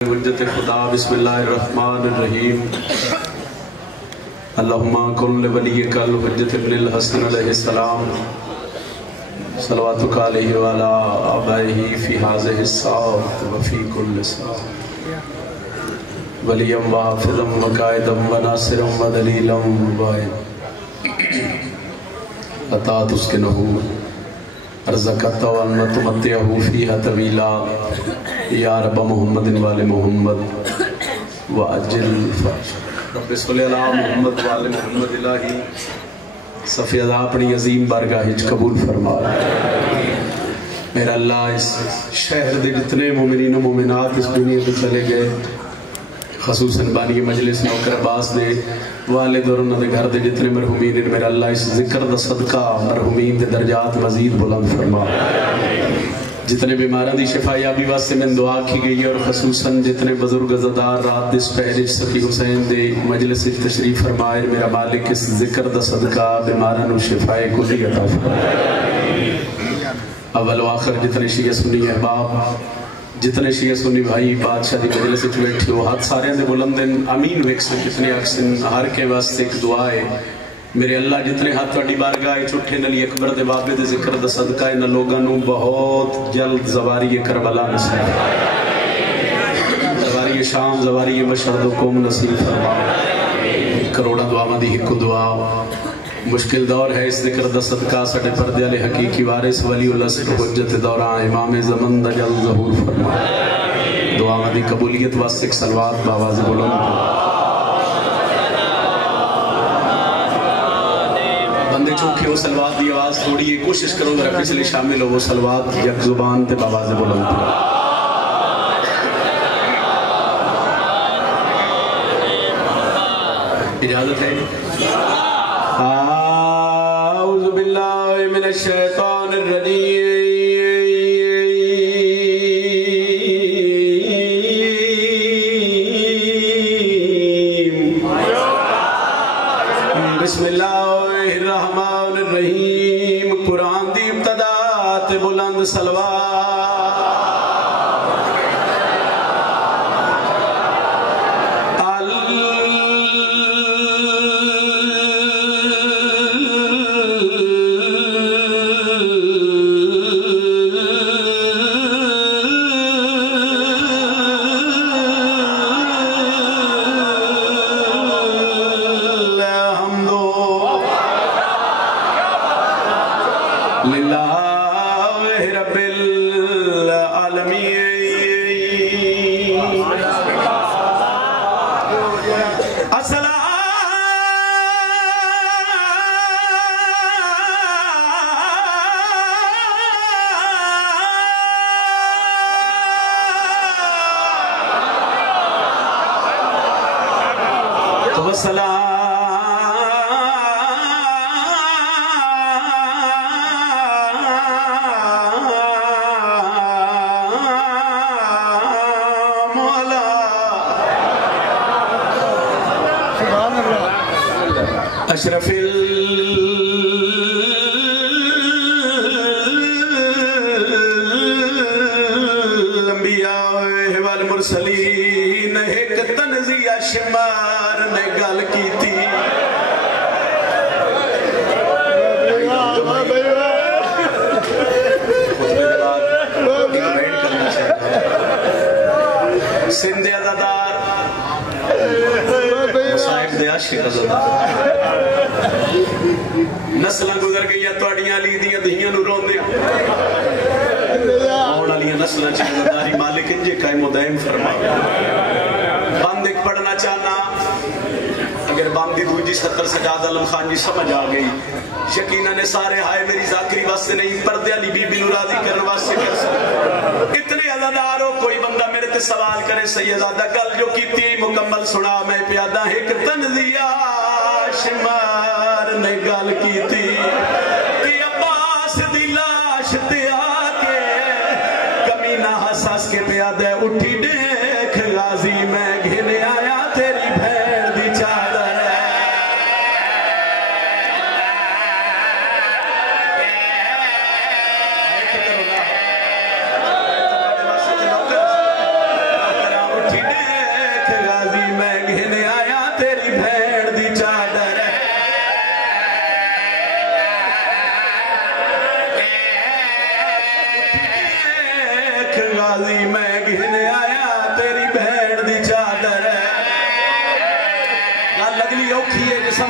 حجت خدا بسم اللہ الرحمن الرحیم اللہم کل ولیک الحجت ابن الحسن علیہ السلام صلواتک علیہ وعلا آبائہ فی حاضر الساعت وفی کل ساعت ولیم وحافظم وقائدم وناصرم ودلیلم وبائد اطاعت اس کے نحور ارزقت وانت متعہو فیہا طویلا یا رب محمد وآل محمد وعجل فرج رب صلی اللہ محمد وآل محمد الہی صفی ادا اپنی عظیم بارگاہ قبول فرما میرا اللہ اس شہر دے جتنے مومنین و مومنات اس دنیا پہ چلے گئے خصوصاً بانی مجلس نوکر عباس دے والد اور انہوں دے گھر دے جتنے مرحومین میرا اللہ اس ذکر دا صدقہ مرحومین دے درجات مزید بلند فرما جتنے بیمارہ دی شفایابی واسطے میں دعا کی گئی اور خصوصاً جتنے بزرگ زدار رات دس پہلے سفی حسین دے مجلس تشریف فرمائے میرا مالک اس ذکر دا صدقہ بیمارہ نو شفائے کلی عطا فرمائے اول و آخر جتنے شیعہ سنی احباب جتنے شیعہ سنی بھائی بادشاہ دی مجلس بیٹھے ہو ہاتھ سارے دے بلندن امین ویکسن کتنے اکسن ہر کے واسطے ایک دعا ہے میرے اللہ جتنے ہاتھ وڈی بارگاہ چھٹے نلی اکبر دے بابے دے ذکر دے صدقہ انہ لوگانوں بہت جلد زواری کربلا نصیب زواری شام زواری مشہد و قوم نصیب فرما کروڑا دعا مدی ہکو دعا مشکل دور ہے اس ذکر دا صدقہ سٹے پردے علی حقیقی وارث ولی اللہ سے حجت دوران امام زمن دا جل ظہور فرما دعا مدی قبولیت واسطے سلوات باواز بلند بندے چوکے ہو سلوات دی آواز تھوڑی ہے کوشش کرو ذرا پچھلے شامل ہو وہ سلوات یک زبان تے باواز بلند اجازت ہے اعوذ باللہ من الشیطان الرجیم بسم اللہ الرحمن الرحیم قرآن دی ابتدا تے بلند سلوات اشرف الانبیاء والمرسلین ایک تنزیہ شمار نے گل کی تھی سندھ عزادار مصائب دے عاشق عزادار نسلہ گزر گئی توڑیاں لی دیاں دہیاں نو رون دیا اور علیہ نسلہ چیزداری مالک انجے قائم و دائم فرما بند ایک پڑھنا چاہنا اگر باندی دوجی 70 سجاد علم خان جی سمجھ آگئی یقیناً نے سارے ہائے میری ذاکری واسطے نہیں پردے علی بی بی نورازی کرنے واسطے کر سکتے اتنے عزادار ہو کوئی بندہ میرے تے سوال کرے سیدادہ گل جو کیتی مکمل سنا میں پیادہ ایک تنزیہ شمار نے گل کی تھی کہ عباس دی لاش تے آکے کمینہ حساس کے پیادہ اٹھی دیکھ غازی میں گھنے آیا تیری بھیڑ دی چادر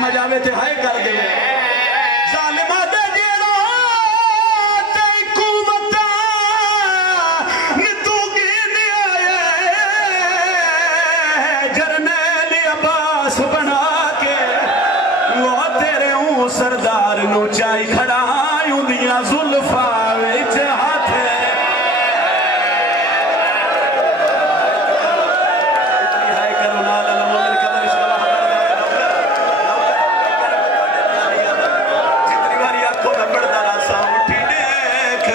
آکھا جاوے تے ہائے کر دے ظالمہ دے جیڑا تے حکومتہ نتو گینے آئے جرنیل عباس بنا کے وہ تیرے ہوں سردار نو چائی کھڑا یوں دیا زلفہ وچ ہاتھ ہے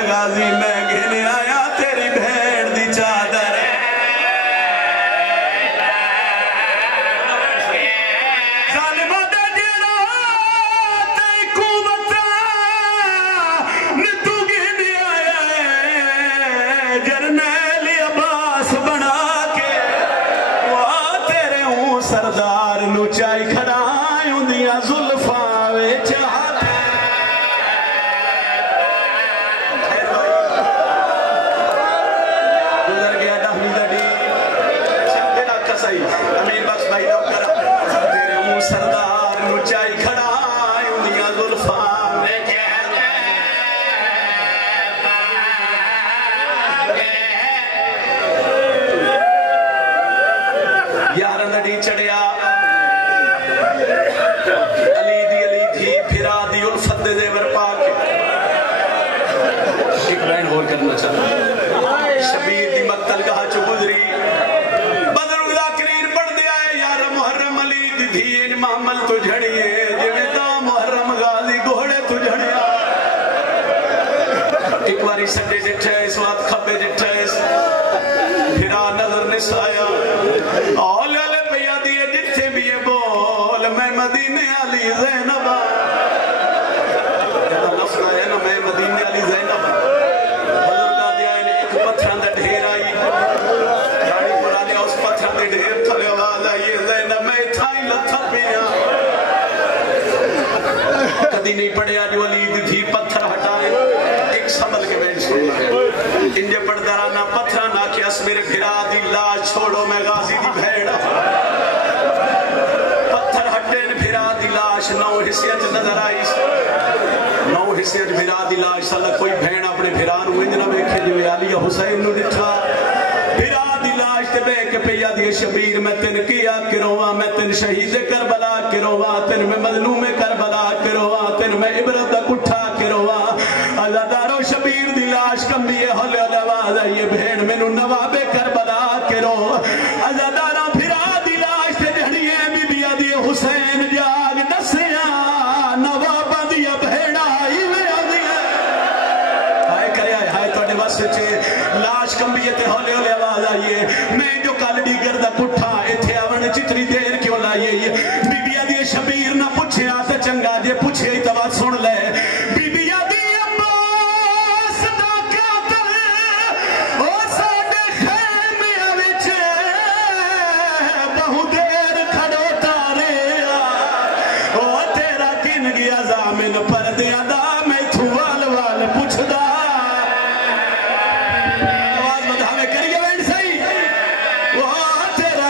غازی میں گھنے آیا تیری بھیڑ دی چادر ظالمہ دے جیڑا تے حکومتہ نتو گھنے آیا جرنیل عباس بنا کے وہ تیرے ہوں سردار نو چائی کھڑا یوں دیا زلفاں وچ ہاتھ امیر بخش بھائی لوگ کرا تیرے ہوں سردار نو چائی کھڑا یوں دیا زلفاں یار لڑی چڑیا علی دی پھرا دی الفت دے زیور پاک ایک بین غور کرنا چاہتا شبیر دی مقتل گاہ چو گزری دھین محمل تو جھڑیے جویں دا محرم غازی گھوڑے تو جھڑیا ایک باری سجے جٹھے اس وقت کھبے جٹھے پھرا نظر نسایا اول علی پیا دیئے جتھے بھی یہ بول میں مدینے علی زینب کہتا لفظ آیا نا میں مدینے علی زینب بزرگا دیا انہیں ایک پتھران دے ڈھیر آئی گاڑی پڑا لیا اس پتھران دے ڈھیر تھلے آواز آئی زینب میں تھائی لتھا پیا کدی نہیں پڑیا جو ولید تھی پتھر ہٹائے ایک سنبھل کے بیٹھ سننا ہے انجے پردرانا پتھرانا کہ اس میرے بھرا دی لاش چھوڑو میں غازی دی بھیڑا پتھر ہٹین بھرا دی لاش نو حصیت نظر آئی نو حصیت بھرا دی لاش سالہ کوئی بھین اپنے بھرانو انجنہ بیکھے جو علی حسین نو نٹھا بھرا دی لاش تے بے کے پیا دی شبیر میں تن کیا کروا میں تن شہید کربلا کروا تن میں مظلوم کربلا کروا تن میں عبرت کٹھا کروا ازادارو شبیر دی لاش کم دیئے حل علواز یہ بھین میں نو نواب کربلا کرو ازادارہ پھرا دی لاش تے جھڑیے بی بیا دی حسین جاگ نسیاں نواب دیا بھین آئی میں آدھیا آئے کرے آئے ہائے توڑے واسطے لاش کم بیتے حل علواز آئیے میں جو کالڈی گردہ کٹھا ایتھے آوڑ چتری دیر کیوں لائیے بی بیا دی شبیر نہ پوچھے آتا چنگا جے پوچھے ہی تبات سن لے بی بیا دی عباس دا قاتل او ساڑے خیمے وچے بہو دیر کھڑو تارے او تیرا کن گیا زامن پر دیا دا میں تھو وال وال پوچھ دا آواز بدھاوے کریے وینڈ سہی وہ تیرا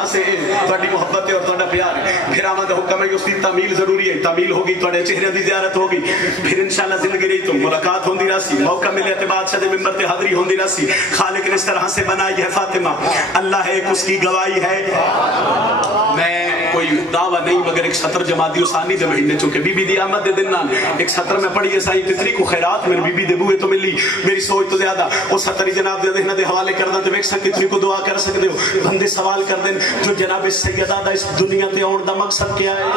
طرح سے تہاڈی محبت ہے اور تہاڈا پیار ہے بھراواں دا حکم ہے اس دی تعمیل ضروری ہے تعمیل ہوگی تہاڈے چہرے دی زیارت ہوگی پھر انشاءاللہ زندگی رہی تو ملاقات ہوندی رہسی موقع ملے تے بادشاہ دے منبر تے حاضری ہوندی رہسی خالق نے اس طرح سے بنائی ہے فاطمہ اللہ ایک اس کی گواہی ہے میں کوئی دعویٰ نہیں مگر ایک سطر جماعتی ثانی دے مہینے چونکہ بی بی دی آمد دے دن نال ایک سطر میں پڑھی ہے سائیں تتری کو خیرات میرے بی بی دے بوئے تو ملی میری سوچ تو زیادہ وہ سطری جناب دے دہنہ دے حوالے کردہ تے ویک سن کتنی کو دعا کر سکتے ہو بندے سوال کر دیں جو جناب سیدہ دا اس دنیا تے آن دا مقصد کیا ہے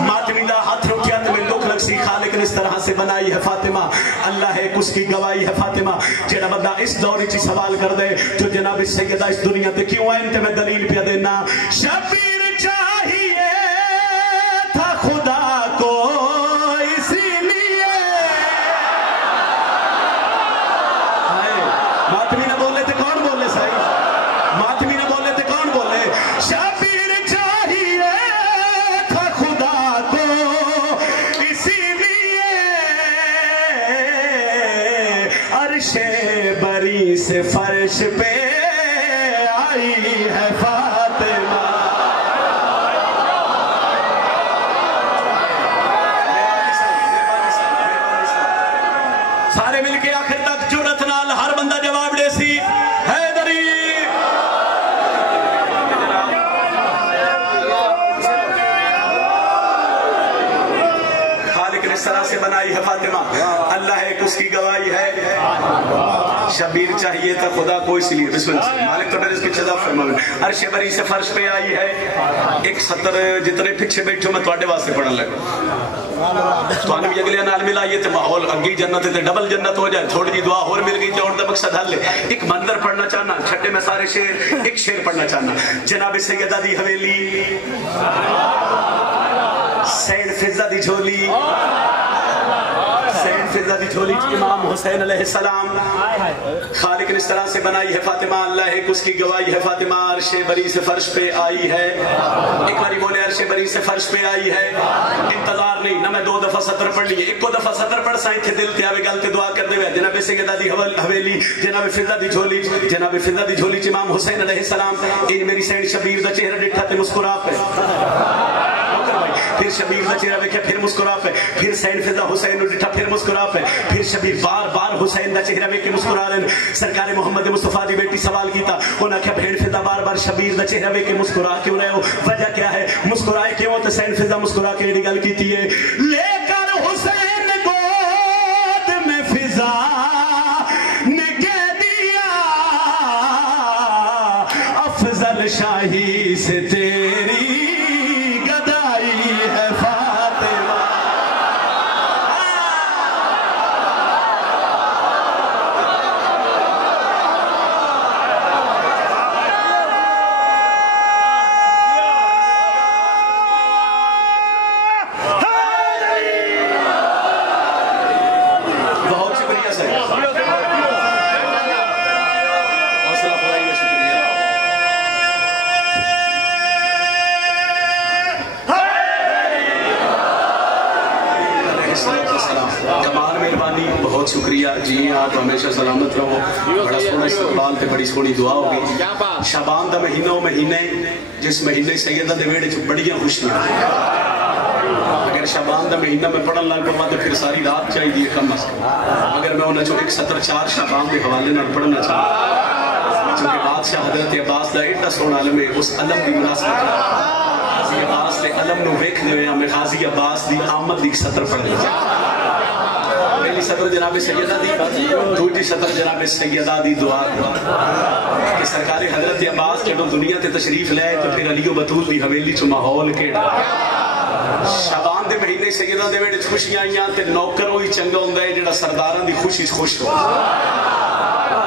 ماتمی دا ہاتھ رکھیا تے میں دکھ لگ سی خالق نے اس طرح سے بنائی ہے فاطمہ اللہ ایک اس کی گواہی ہے فاطمہ جیڑا بندہ اس دوری چی سوال کر دے جو جناب سیدہ اس دنیا تے کیوں آئیں تے میں دلیل پہ دینا شبیر چاہیے تھا خدا کو اسی لیے ماتمی نہ بولے تھے کون بولے سائی ماتمی نہ بولے تھے کون بولے شبیر چاہیے تھا خدا کو اسی لیے عرش بری سے فرش پہ آئی ہے فاطمہ سارے مل کے آخر تک جرت نال ہر بندہ جواب دے سی حیدری خالق نے اس طرح سے بنائی ہے فاطمہ اللہ ایک اس کی گواہی ہے شبیر چاہیے تھا خدا کو اس لیے بسم اللہ مالک تو نے اس کی چیزا فرمائے عرش بری سے فرش پہ آئی ہے ایک سطر جتنے پیچھے بیٹھو میں تواڈے واسطے پڑھن لگا تو انہوں بھی اگلے نال ملائیے تے ماحول اگی جنت تے ڈبل جنت ہو جائے تھوڑی جی دعا اور مل گئی جوڑ دا مقصد حل ہے ایک منظر پڑھنا چاہنا چھٹے میں سارے شعر ایک شعر پڑھنا چاہنا جناب سیدہ دی حویلی سید فضہ دی جھولی سید فضہ دی جھولی امام حسین علیہ السلام خالق نے اس طرح سے بنائی ہے فاطمہ اللہ ایک اس کی گواہی ہے فاطمہ عرش بری سے فرش پہ آئی ہے ایک باری بولے عرش بری سے فرش پہ آئی ہے انتظار نہیں نہ میں دو دفعہ سطر پڑھ لیے ایک کو دفعہ سطر پڑھ سائیں تھے دل تے آوے گل تے دعا کر دے ہوئے جناب سیدہ دی حویلی جناب فضہ دی جھولی امام حسین علیہ السلام ان میری سین شبیر دا چہرہ ڈٹھا تے مسکرا پہ پھر شبیر دا چہرہ ویکھیا پھر مسکرا پہ پھر سین فضہ حسین نو ڈٹھا پھر مسکرا پہ پھر شبیر بار بار حسین دا چہرہ ویکھ کے مسکرا رہے سرکار محمد مصطفیٰ دی بیٹی سوال کیتا انہاں کہا بھیڑ فضہ بار بار شبیر دا چہرہ ویکھ کے مسکرا کیوں رہے ہو وجہ کیا ہے مسکرائے کیوں تے سین فضہ مسکرا کے ایڈی گل کیتی ہے لے کر حسین گود میں فضہ نے کہہ دیا افضل شاہی سے تیری شکریہ جی آپ ہمیشہ سلامت رہو بڑا سونا استقبال تے بڑی سونی دعا ہوگی شعبان دا مہینہ جس مہینے سیدہ دے ویڑے چ بڑیاں خوشیاں اگر شعبان دا مہینہ میں پڑھن لگ پوا تو پھر ساری رات چاہیے کم از کم اگر میں انہاں چوں ایک سطر 4 شعبان دے حوالے نال پڑھنا چاہتا چونکہ بادشاہ حضرت عباس دا ایڈا سونا علم ہے اس علم دی مناسبت غازی عباس دے علم نو ویکھ دے ہوئے میں غازی عباس دی آمد دی سطر پڑھنا چاہتا پہلی سطر جناب سیدہ دی دوسری سطر جناب سیدہ دی دعا کہ سرکار حضرت عباس جب دنیا تے تشریف لائے تو پھر علی و بطول دی حویلی چ ماحول کیڑا شعبان دے مہینے سیدہ دے ویڑے خوشیاں آئیاں تے نوکر ہوئی چنگا ہوندا ہے جڑا سرداراں دی خوشی خوش ہو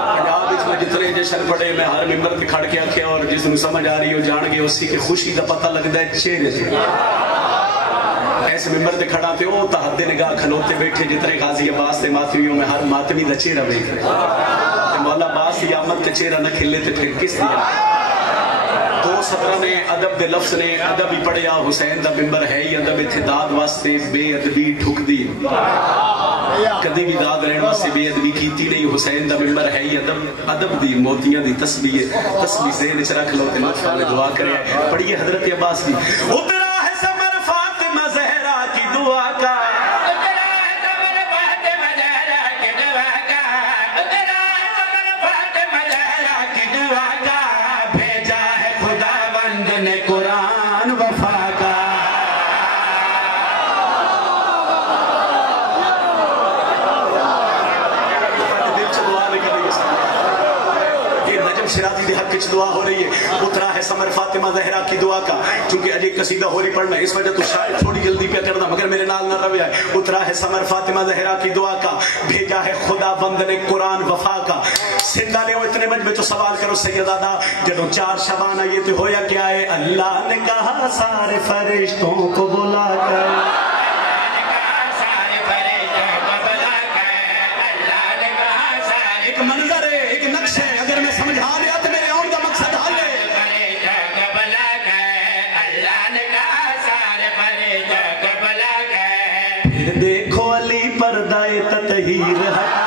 پنجاب وچ میں جتنے جشن پڑے میں ہر ممبر تے کھڑ کے آکھیا اور جس نوں سمجھ آ رہی ہو جان گے اسی کی خوشی دا پتہ لگدا ہے چہرے سے ایسے ممبر تے کھڑا تے او تحت نگاہ کھلوتے بیٹھے جتنے غازی عباس تے ماتمیوں میں ہر ماتمی دا چہرہ ویکھ رہے مولا عباس کی آمد تے چہرہ نہ کھلے تے پھر کس دیا دو سطرہ نے ادب دے لفظ نے ادب ہی پڑھیا حسین دا ممبر ہے ہی ادب اتھے داد واسطے بے ادبی ٹھک دی کدی بھی داد رہن واسطے بے ادبی کیتی نہیں. حسین دا ممبر ہے ہی ادب, ادب دی موتیاں دی تسبیح ذہن وچ رکھ لو تے لطف نال دعا کرے. پڑھیے حضرت عباس دی. اترا ہے ثمر فاطمہ زہرا کی دعا کا, دعا ہو رہی ہے. اترا ہے ثمر فاطمہ زہرا کی دعا کا. چونکہ اجے قصیدہ ہو رہی پڑھنا اس وجہ تو شاید تھوڑی جلدی پہ کرنا, مگر میرے نال نہ رویا ہے. اترا ہے ثمر فاطمہ زہرا کی دعا کا, بھیجا ہے خدا بند نے قرآن وفا کا. سندھ والے ہو اتنے مجھ میں تو سوال کرو سیدادہ, جدوں 4 شبان آئیے تو ہویا کیا ہے؟ اللہ نے کہا سارے فرشتوں کو بلا کر, ایک منظر ہے, ایک نقش ہے, اگر میں سمجھا لیا تو میرے آن کا مقصد حل ہے. پھر دیکھو علی پردہ تطہیر ہٹا,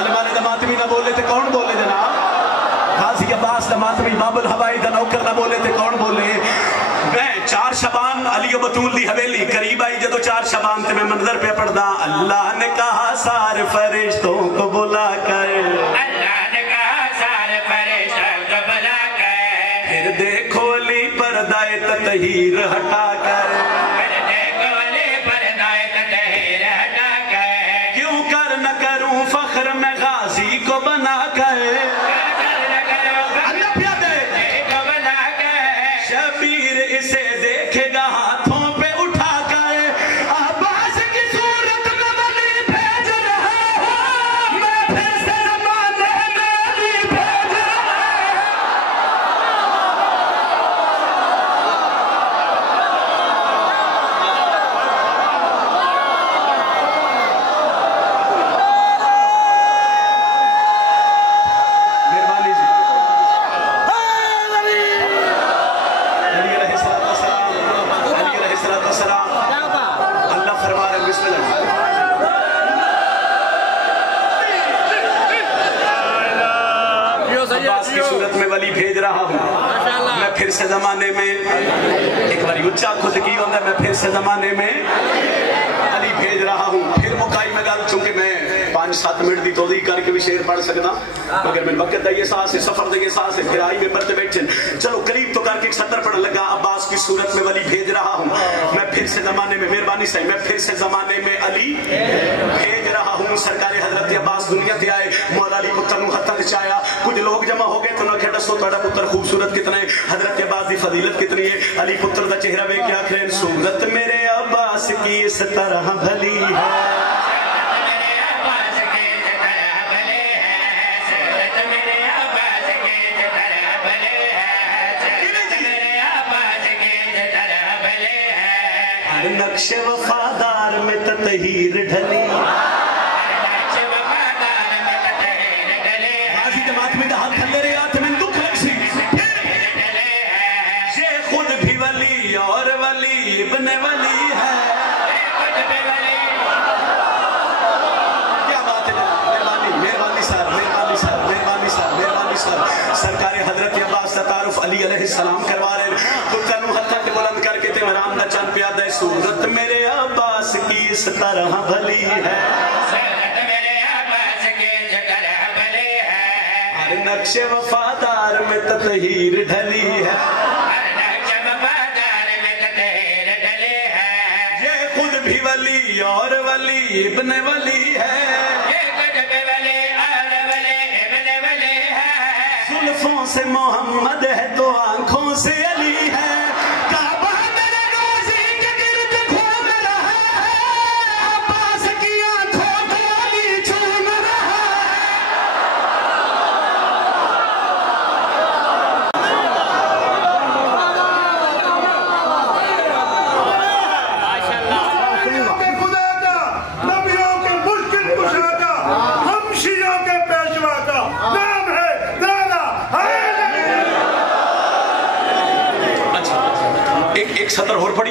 علماء دماتمی نہ بولے تھے کون بولے جناب؟ غازی عباس دماتمی باب الہوائی دا نوکر نہ بولے تھے کون بولے؟ میں 4 شبان علی و بطول دی حویلی قریب آئی جدو 4 شبان تے میں منظر پہ پڑھدا. اللہ نے کہا سارے فرشتوں کو بلا کر, اللہ نے کہا سارے فرشتوں کو بلا کر, پھر دیکھو علی پردہ تطہیر ہٹا کر, پھر دیکھو علی پردہ تطہیر ہٹا کر, کیوں کر نہ کروں فخر میں غازی کو بنا کر, اسے دیکھے گا ہاتھوں پہ اٹھا کر, عباس کی صورت میں ولی بھیج رہا ہوں, میں پھر سے زمانے میں علی بھیج رہا مہربانی جی. اللہ فرما رہے بسم اللہ, عباس کی صورت میں ولی بھیج رہا ہوں, میں پھر سے زمانے میں, ایک باری اچھا خود کی ہوتا ہے, میں پھر سے زمانے میں علی بھیج رہا ہوں. پھر مکائی میں گل, چونکہ میں 5-7 منٹ دی توضیح کر کے بھی شعر پڑھ سکتا, مگر میں وقت دا یہ ساس ہے, سفر دا یہ ساس ہے, پھر آئی میں مرتے بیٹھن. چلو قریب تو کر کے 170 پڑھنے لگا. عباس کی صورت میں ولی بھیج رہا ہوں, میں پھر سے زمانے میں, مہربانی صحیح, میں پھر سے زمانے میں علی بھیج رہا ہوں. سرکار حضرت عباس دنیا تے آئے, مولا علی پتر نو ہتھاں وچ آیا, کچھ لوگ جمع ہو گئے تو انہوں نے دسو تہاڈا پتر خوبصورت کتنا ہے, حضرت عباس دی فضیلت کتنی ہے. علی پتر دا چہرہ ویکھ کے آکھے صورت میرے عباس کی اس طرح بھلی ہے, نقش وفادار میں تطہیر ڈھلی, غازی جماعت میں ہاتھ تھلے رہے ہاتھ میں دکھ لگ سی, یہ خود بھی ولی اور ولی ابن ولی ہے. کیا بات ہے, مہربانی صاحب, مہربانی صاحب, مہربانی صاحب, مہربانی صاحب. سرکار حضرت عباس کا تعارف علی علیہ السلام کروا رہے ہیں. پتر نو ہتھاں تے بلند کر کے تے مرام دا چند پیادہ ہے, صورت میرے عباس کی اس طرح بھلی ہے, صورت میرے عباس کی اس طرح بھلی ہے, ہر نقش وفادار میں تطہیر ڈھلی ہے, ہر نقش وفادار میں تطہیر ڈھلی ہے, یہ خود بھی ولی اور ولی ابن ولی ہے, یہ خود بھی ولی اور ولی ابن ولی ہے, زلفوں سے محمد ہے تو آنکھوں سے علی ہے, سطر اور پڑھی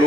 2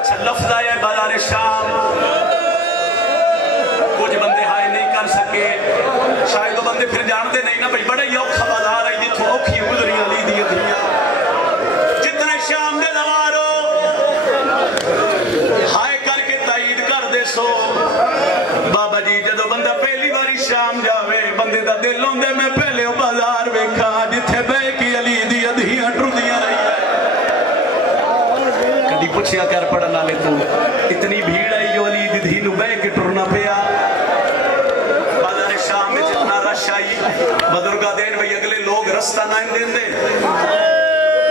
اچھا لفظ آیا ہے بازار شام، کچھ بندے ہائے نہیں کر سکے، شاید وہ بندے پھر جانتے نہیں نا بھائی بڑے ہی اوکھا بازار ہے جتوں اوکھی گزری علی دی دھیاں جتنے شام دے نوارو ہائے کر کے تائید کر دے سو بابا جی جدو بندہ پہلی باری شام جاوے بندے دا دل ہوندے میں پہلے وہ بازار ویکھا جتھے بے کی علی دی دھیاں ٹردیاں رہی ہے کدی پوچھیا کر پڑھنا لے تو اتنی بھیڑ ہے جو علی دی دھی نو بے کے ٹرنا پیا بازار شام میں جتنا رش آئی بزرگا دین بھئی اگلے لوگ رستہ نہ دین دے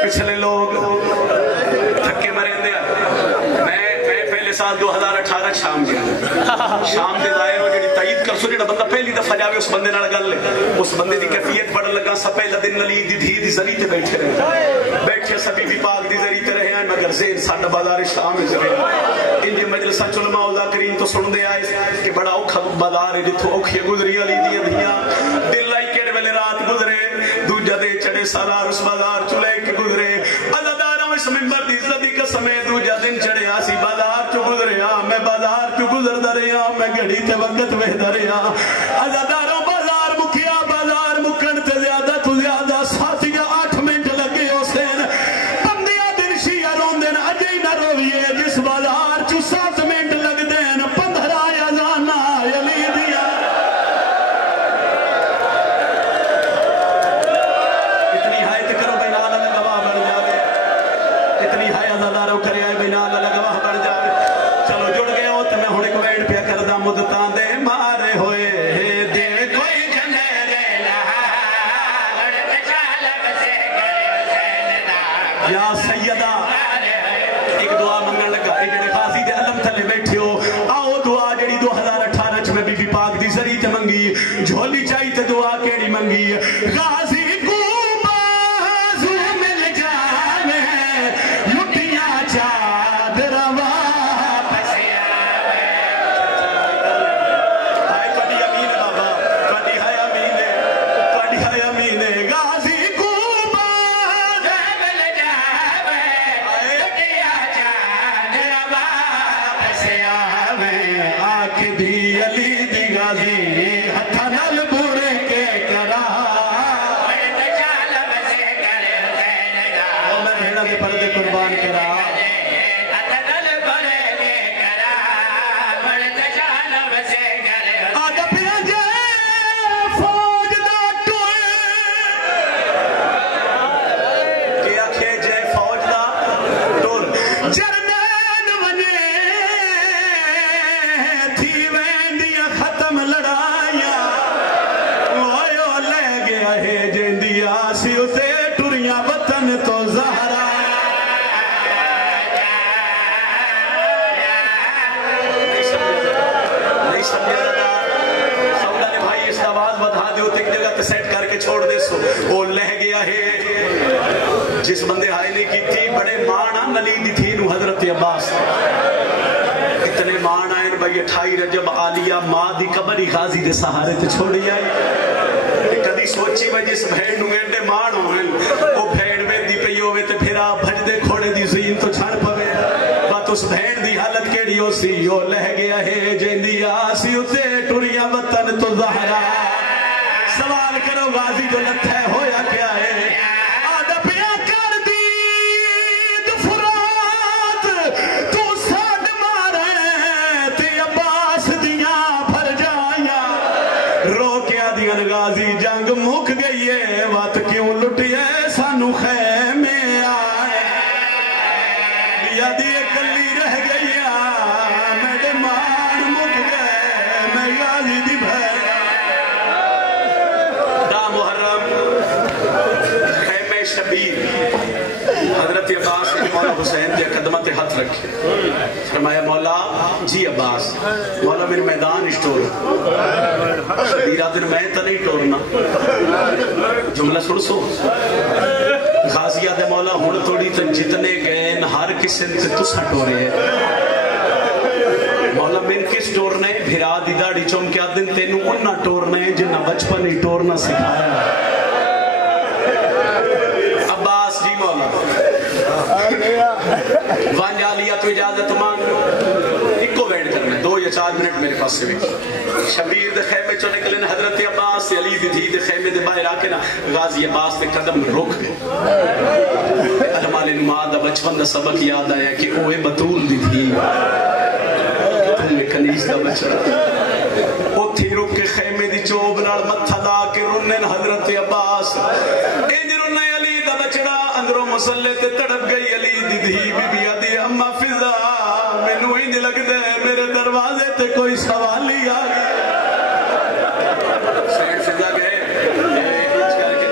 پچھلے لوگ تھکے مرے دے میں پہلے سال 2018 شام گیا شام دے ظاہر ہو جڑی تائید کر سو جڑا بندہ پہلی دفعہ جاوے اس بندے نال گل لے اس بندے دی کیفیت پڑھن لگا سب پہلا دن علی دی دھی دی زری تے بیٹھے رہے بیٹھے سبھی بھی پاک دی زری تے رہے ہیں مگر زین ساڈا بازار شام وچ رہے انجے مجلس علماء و ذاکرین تو سن دے آئے کہ بڑا اوکھا بازار ہے جتھوں اوکھی گزری علی دی دھیاں دل لائی کیڑے ویلے رات گزرے دوجا دے چڑے سالار اس بازار چلے کے گزرے عزاداراں اس منبر دی عزت دی قسم دوجا دن چڑے آسی بازار چ گزرے میں بازار چ گزردا رہیا میں گھڑی تے وقت وہدا رہیا عزاداراں بازار مکیا بازار مکن تے زیادہ تو زیادہ 7 یا 8 منٹ لگے حسین بندیاں دن شیعہ روندے نا اجے نہ رویے جس بازار چ 7 منٹ لگ دین 15 اذان علی دیا اتنی ہائے تے کرو بے نال گواہ بن جاوے اتنی ہائے عزادارو کرے بے نال گواہ بن جاوے چلو جڑ گئے ہو تے میں ہن ایک ویڈ پیا کردا مدتاں دے مارے ہوئے دے کوئی جنے دے لہا یا سیدہ ایک دعا منگن لگا اے جڑے غازی دے علم تھلے بیٹھے ہو آؤ دعا جڑی 2018 چ میں بی بی پاک دی زری تے منگی جھولی چاہی تے دعا کیڑی منگی غازی کو بازو مل جاوے لٹیاں چادر واپس آوے ہائے تواڈی امین بابا تواڈی ہائے امین تواڈی ہائے امین غازی کو بازو مل جاوے لٹیاں چادر واپس آوے آنکھ دی علی دی غازی ہتھاں نال بوڑے کے کرا میں بھیڑا کے پردے قربان کرا آدھا پیا جے فوج دا ٹوئے کیا کھے جے فوج دا ٹور جرنیل ونے تھی ویندیاں ختم لڑائیاں اویو لے گیا ہے جیندیا سی اسے ٹریاں وطن تو زہرا نہیں سمجھا سودا نے بھائی اس آواز بدھا دے ایک جگہ تے سیٹ کر کے چھوڑ دے سو وہ لہ گیا ہے جس بندے ہائے نہیں کی تھی بڑے مان علی دی تھی نو حضرت عباس اتنے مان آئے بھائی 28 رجب عالیہ ماں دی قبر غازی دے سہارے تے چھوڑی آئی کدی سوچی بھائی جس بھیڑ نو گنڈے مان ہوئے وہ بھیڑ میں دی پئی ہوئے تے پھر آپ بھج دے کھوڑے دی زین تو چھڑ پوے بات اس بھیڑ دی حالت کیڑی ہو سی وہ لہ گیا ہے جیندی آسی اسے ٹریاں وطن تو زہرا سوال کرو غازی جو لتھے ہویا کیا ہے آدھا پیا کر دید فرات تو ساڈ مارے تے عباس دیاں پھر جائیاں رو کے آدھیاں غازی جنگ مک گئی ہے وات کیوں لٹیے سانو خیمے آئے یادی کلی رہ گئی میرے مان مک گئے میں غازی دی بھر دا محرم خیمہ شبیر حضرت عباس نے مولا حسین دے قدمت ہاتھ رکھے فرمایا مولا جی عباس مولا میرے میدان اشتور شبیرہ دن میں تا نہیں ٹورنا جملہ سن سو غازیہ دے مولا ہون توڑی تن جتنے گئے ہر کسن سے تسا ٹورے ہیں مولا من کس ٹورنے بھرا دی داڑی چوم کیا دن تینو انہ ٹورنے جنہ بچپن ہی ٹورنا سکھایا عباس عباس جی مولا وانجا لیا تو اجازت مانگ ایک کو ویڈ کرنا ہے 2 یا 4 منٹ میرے پاس سے بھی شبیر دے خیمے چو نکلن حضرت عباس علی دی دھی دے خیمے دے باہر آکے نا غازی عباس دے قدم روک گئے علمال نماد بچپن دا سبق یاد آیا کہ اوے بطول دی تھی تمہیں کنیز دا بچڑا او تھی رک کے خیمے دی چوب نال متھا دا کے رنن حضرت عباس انج رنن علی دا بچڑا اندروں مسلے تے تڑپ گئی علی دی دھی بی بی آدھی اما فضا مینوں انج لگ دے میرے دروازے تے کوئی سوالی آ گئی سیڈ فضا گئے انج کر کے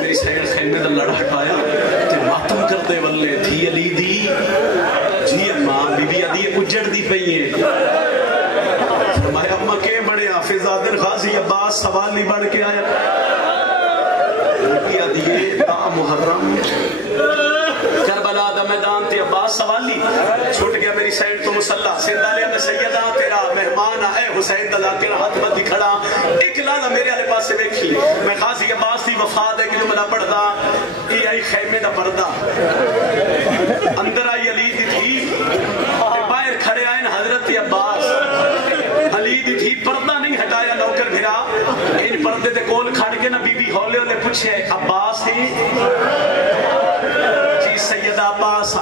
میری سیڈ خیمے دا لڑ ہٹایا تے ماتم کر دے ولے تھی علی دی جی اما بی بی آدھی اجڑ دی پئی ہے فرمایا اما کے بڑے حافظ آدر غازی عباس سوالی بڑھ کے آیا بی آدھی تا محرم کربلا دا میدان تے عباس سوالی چھوٹ گیا میری سائن تو مسلح سندالے میں سیدہ تیرا مہمان اے حسین دلا کے ہاتھ بدی کھڑا ایک لالا میرے آلے پاس سے بیکھی میں غازی عباس دی وفاد ہے کہ جو ملا پڑھ دا ای آئی خیمے دا پردہ اندر آئی علی دی تھی باہر کھڑے آئین حضرت عباس علی دی تھی پردہ نہیں ہٹایا نوکر بھرا ان پردے دے کول کھڑ کے نا بی بی ہولے ہولے پوچھے عباس ہے جی سیدہ عباس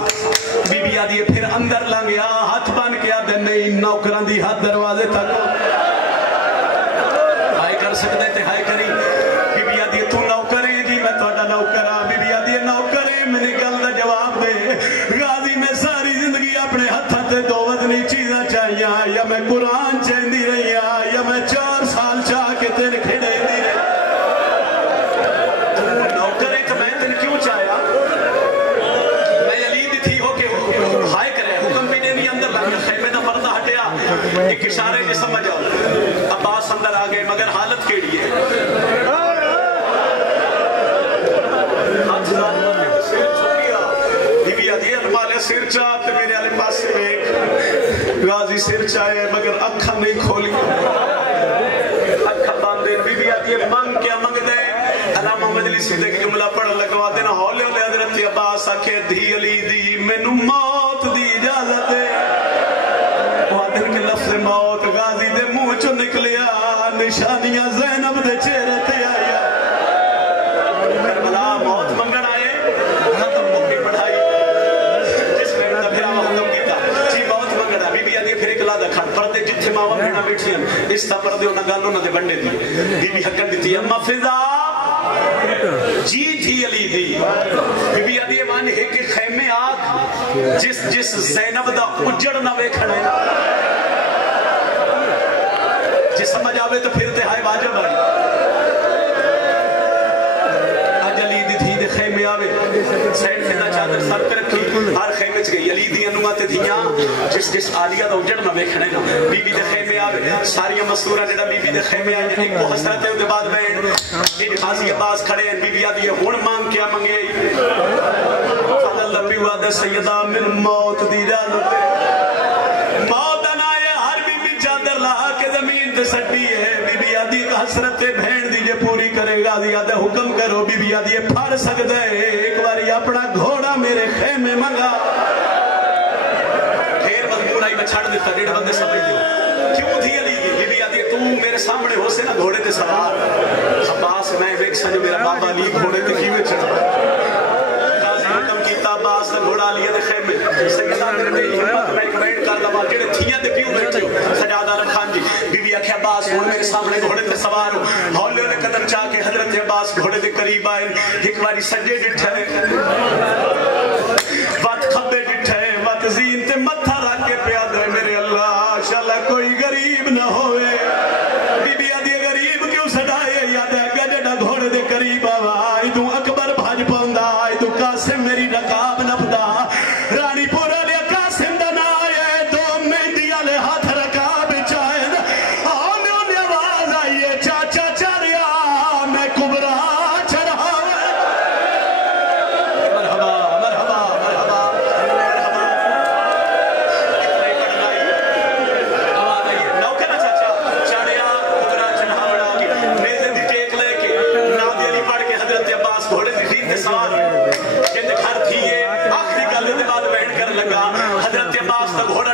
بی بی آدھی پھر اندر لنگیا ہاتھ بان کیا دے نہیں نوکران دی ہاتھ دروازے تک ہائے کر سکتے تھے ہائے کری بی بی آدھی تو نوکریں جی میں توڑا نوکرہ بی بی آدھی نوکریں میں نے گل دا جواب دے غازی میں ساری زندگی اپنے ہتھا تے دو وزنی چیزاں چاہیاں یا میں قرآن چاہندی رہی یا میں 4 سال چاہ کے تیرے کھڑے دی رہی نوکریں تو میں تیرے کیوں چاہیا میں علی دی تھی ہو کے ہائے کرے حکم بھی نہیں اندر لگا خیمے دا پردہ ہٹیا ایک اشارے جی سمجھ آؤ عباس اندر آگئے مگر حالت کیڑی ہے ہاتھ ظالمہ سیر چھوڑیا بی بی آدھی علمالے سیر چاہتے میرے علی پاس سے ایک غازی سیر چاہے مگر اکھا نہیں کھولی اکھا باندے بی بی آدھی مانگ کیا مانگ دے علامہ مجلس دے کہ جملہ پڑھ لگوا دینا ہولے ہولے حضرت عباس آکے دھی علی دی مینوں موت دی اجازت ہے وعدن کے لفظ موت غازی دے منہ چو نکلیا نشانیاں زینب دے چہرے تے آیا کربلا موت منگن آئے ختم مکی پڑھائی جس میں انہوں نے پھر آمہ حکم کیتا جی موت منگن آئے بی بی آدھی پھر اکلا دا کھڑ پردے جتھے ماں بھیڑا بیٹھی ہیں اس تا پردے انہاں گالوں نہ دے بنڈے دی بی بی حقن دیتی اما فضا جی تھی علی دی بی بی آدھی ایمان ہے کہ خیمے آگ جس زینب دا اجڑ نہ بے کھڑے جس سمجھ آوے تو پھر تہائی واجب آئی آج علی دی تھی دے خیمے آوے سین فضا چادر سر پر رکھی ہر خیمے چ گئی علی دی انوات دھیاں جس آلیہ دا اجڑ نہ بے کھڑے نا بی بی دے خیمے آوے ساری مسورہ جڑا بی بی دے خیمے آئے ایک کو حسرت ہے دے بعد بیٹھ ان غازی عباس کھڑے ہیں بی بی آدھی ہون مانگ کیا منگے فضل ربی وعدہ سیدہ من موت دی جانت موت آئے ہر بی بی چادر لہا کے زمین تے سٹی ہے بی بی آدھی کا حسرت بھین دیجے پوری کرے گا دی آدھے حکم کرو بی بی آدھی پھار سکتے ایک باری اپنا گھوڑا میرے خیمے منگا پھر مضمون آئی میں چھڑ دیتا 1.5 بندے سمجھ دیو کیوں تھی علی کی بی بی آدھی تو میرے سامنے ہو سے نا گھوڑے تے سوار عباس میں ایک سنجو میرا بابا علی گھوڑے تے کیوے چڑھا قاضی حکم کیتا عباس نے گھوڑا لیا دے خیمے سیدہ میرے میری ہمت میں ایک بیٹ کر لما کیڑے تھیاں دے پیوں بیٹھے ہو Sajjad Alam Khan G B be آکھے عباس ہون میرے سامنے گھوڑے تے سوار ہو ہولے نے قدم چاہ کے حضرت عباس گھوڑے دے قریب آئے ایک باری سجے ڈٹھے وات کھبے ڈٹھے وات زین تے متھا رکھ کے پیاد ہے میرے اللہ شاءاللہ کوئی غریب نہ ہوئے بی بی آدھی غریب کیوں سڑائے یاد ہے گجڑا گھوڑے دے قریب آئی تو اکبر بھاج پوندا آئی تو قاسم میری رقاب نبدا رانی پورا لیا قاسم دن آئے دو مہندی آلے ہاتھ رقاب چاہے آنے انہیں آواز آئیے چاچا چاریا میں کبرا چڑھا مرحبا مرحبا مرحبا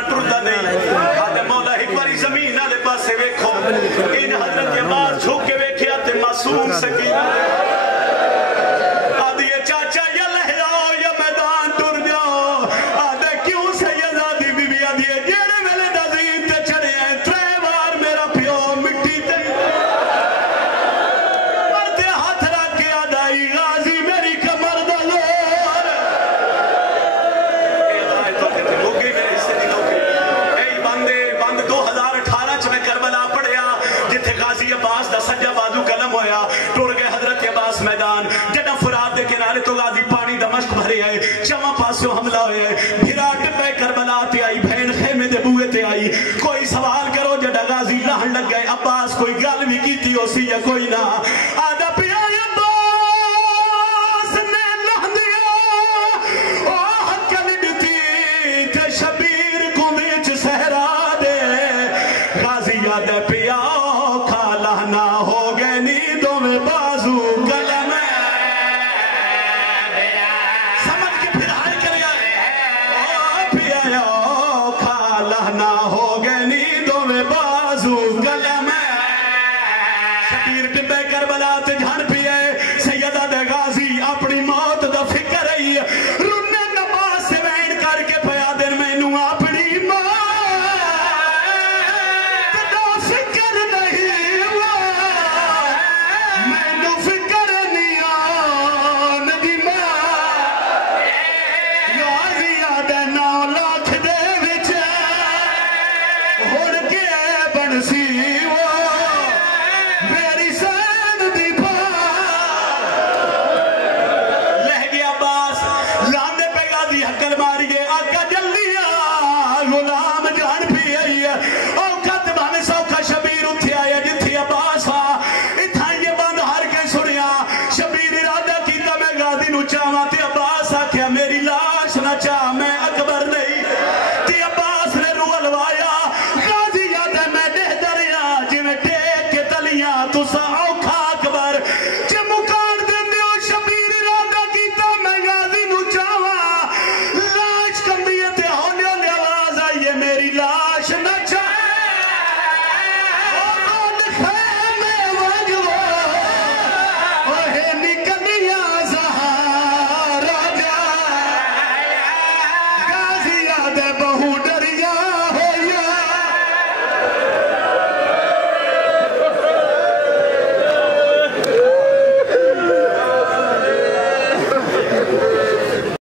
ٹردا نہیں آدھے مولا ایک باری زمین آلے پاسے ویکھو ان حضرت عباس جھک کے ویکھیا تے معصوم سکینہ آدھے یہ چاچا یا لہیاؤ یا میدان ٹر جاؤ آدھے کیوں سیدادی بی بی آدھے جیڑے ویلے دزین تے چڑھے ہیں 3 بار میرا پیو مٹی تے مرتے ہاتھ رکھ کے آدھائی غازی میری کمر دا لور اے آئے تو کہتے لوگے میرے حصے دی لوگے اے بند 2018 چ میں کربلا پڑھیا جتھے غازی عباس دا سجا بازو قلم ہویا ٹر گئے حضرت عباس میدان جڑا فرات دے کنارے تو غازی پانی دمشق بھرے آئے چواں پاسوں حملہ ہوئے بھیرا ٹپے کربلا تے آئی بہن خیمے دے بوئے تے آئی کوئی سوال کرو جڑا غازی لہن لگ گئے عباس کوئی گل بھی کیتی ہو سی یا کوئی نہ آدھا پیا عباس نے لہن دیا او حقن ڈتی تے شبیر کو میچ سہرا دے غازی آدھا پیا کھا لہنا ہو گئے نیدوں میں بازو قلم سمجھ کے پھر ہائے کریا او پیا کھا لہنا ہو